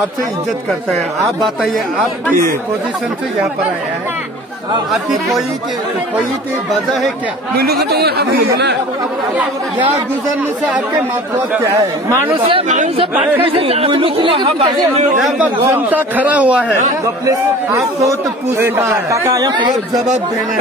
आपसे इज्जत करते हैं। आप बताइए आप किस पोजीशन से यहाँ पर आए हैं? आपकी कोई वजह है क्या? यहाँ गुजरने से आपके मतलब क्या है? यहाँ पर जनता खड़ा हुआ है, आपको तो पूछना है, जवाब देना है।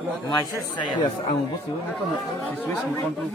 Masih saya. Yes, ang bos itu apa nak situation control.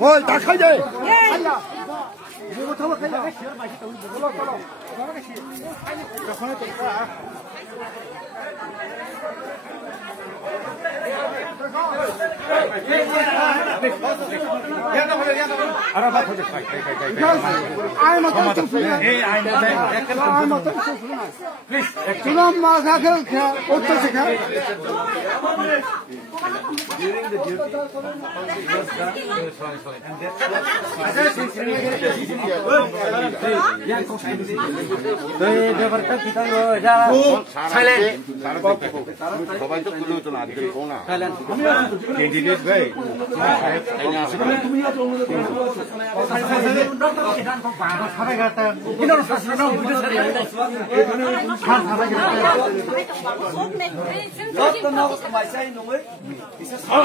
Ôi, ta khai đi.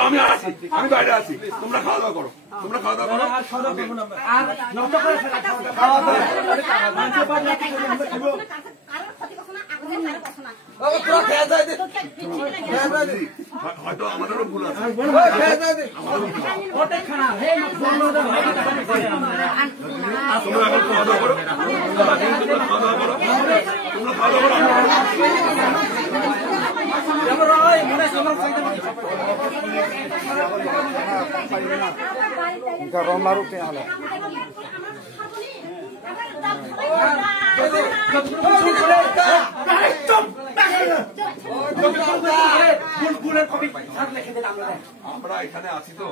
আমি আছি, আমি বাইরে আছি, তোমরা খাওয়া দাওয়া করো, তোমরা খাওয়া দাওয়া করো। হয়তো আমাদেরও ভুল আছে। তোমরা এখন খাওয়া দাওয়া করো, তোমরা খাওয়া দাওয়া করো, তোমরা খাওয়া দাওয়া করো। আমরা এখানে আছি তো,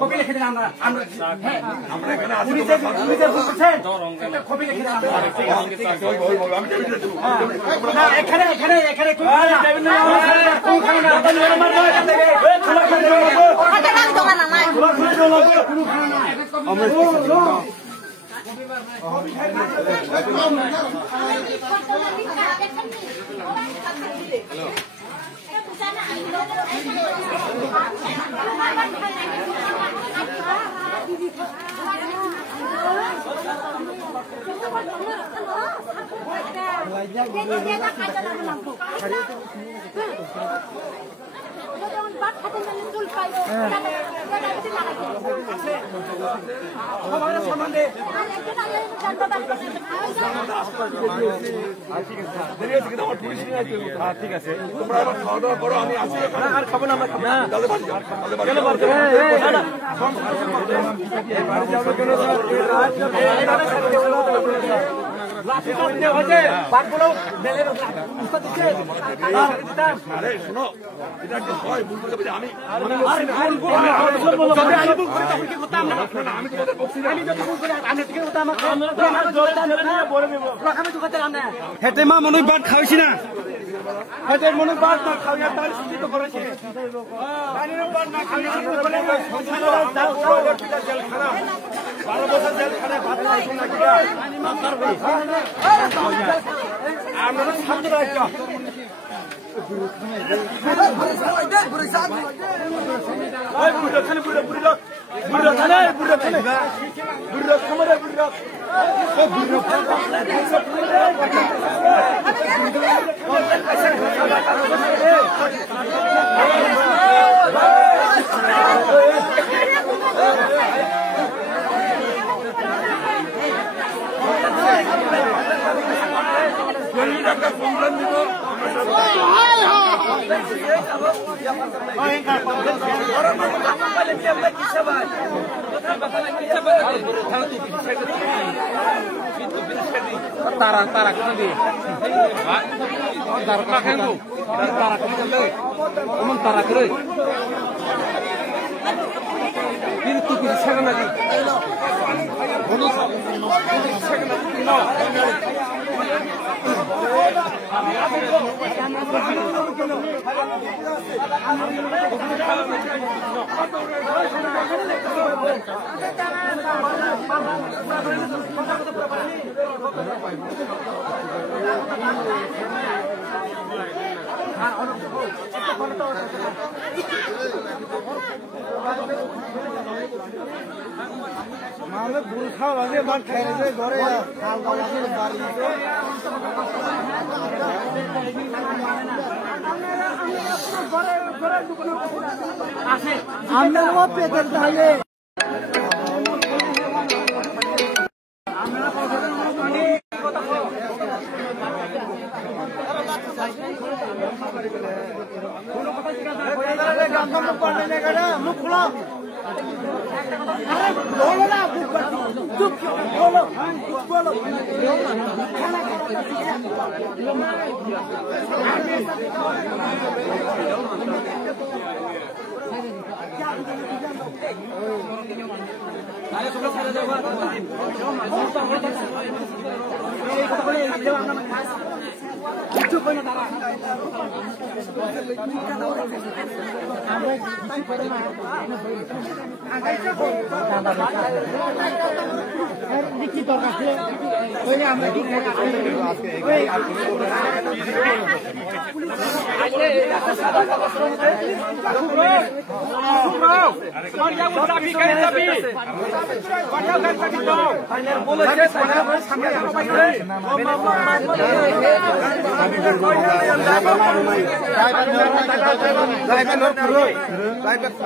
কপি লিখে দিন আমরা আমরা এখানে আছি। কপি লিখে দিন এখানে এখানে এখানে ঠিক আছে, তোমরা আবার খাওয়া দাওয়া করো, আমি আছি। আর খাবো না, আরে শোনো, এটা একটু হয় ভুল করে আমি হেঁটে মা মনে বাদ খাওয়াইছি না, হেঁটে মনে বাদ না খাওয়া তার স্থিত করেছে। আমরা ছাত্র একটা তারা তারা কোন দিয়ে তারা কেন তারা কোন তারা করে কিন্তু কিছু শেখা নাকি मामले भूल खाओ लगे बात खाए रे घरे खाल वाला के बारी আছে আমরা ও পেটের ধালে আমরা Driver